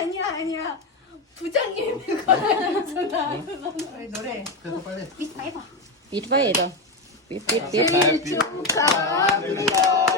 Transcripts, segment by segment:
아니야 아니야. 부장님 거라잖아 노래. 그래서 빨리. 비타이바 비타이바 비타이바 축하합니다.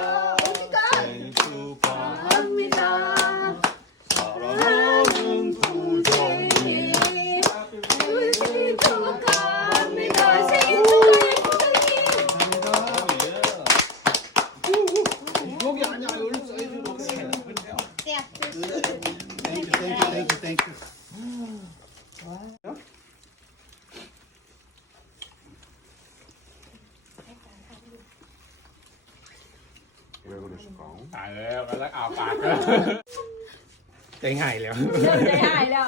땡큐 땡큐 땡큐 땡큐. 왜 그러실까? ตายแล้วก็แล้วอาปากแล้วใจหายแล้ว เริ่มใจหายแล้ว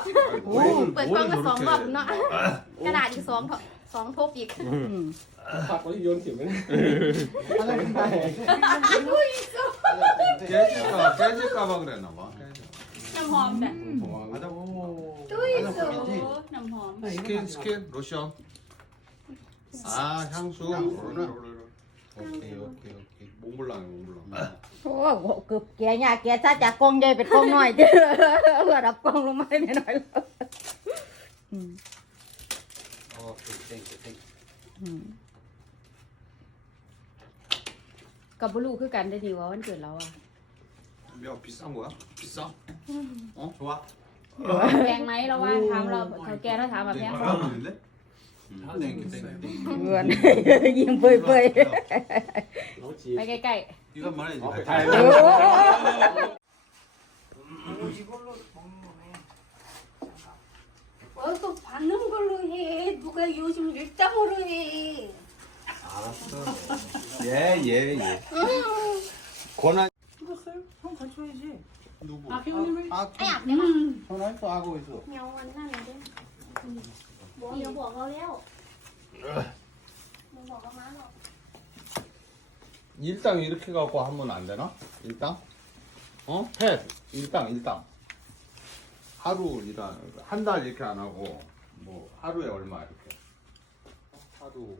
เปิดกล้องมาสองรอบเนาะกระดาษอีกสองสองทบอีก ผักไว้โยนถิ่มไหม 깨질까 깨질까봐 그랬나 봐. น้ำหอมแบบ 맞아. ตุ้ยโซน้ำหอม 스킨 스킨 로션. 아 향수. 오케이 오케이 오케이. 몽블랑 몽블랑. โอ้โหเกือบแกยากแกซะจากกองใหญ่เป็นกองน้อยเด้อระดับกองลงมาหน่อยๆแล้ว 오케이 땡큐 땡큐. กับบลูคือกันได้ดีว่าวันเกิดเราอะ 야 비싼 거야? 비싸? 어 좋아. แพงไหมเราว่าถามเราเท่าแกเราถามแบบแพง 얼마인데? 땡큐 땡큐. เงิน ยิ้มเปื่อย น้องจี ไปใกล้ 이건 말해야지. เอาไปไทย ๆ แล้ โอ้ ว โห ๆ어 또 받는 걸로 해 누가 요즘 일장으로 해 알았어. 예예 예. 권한 먹었어요? 형 같이 와야지. 누구? 아, 형님을. 아, 아 야, 그 내가 전화했어 하고 있어. 영어 안 나는데. 뭐 이거 먹어요? 뭐 먹어 많아. 일당 이렇게 갖고 하면 안 되나? 일당? 어? 펫 일당 일당 하루 일한 한 달 이렇게 안 하고 뭐 하루에 얼마 이렇게 하루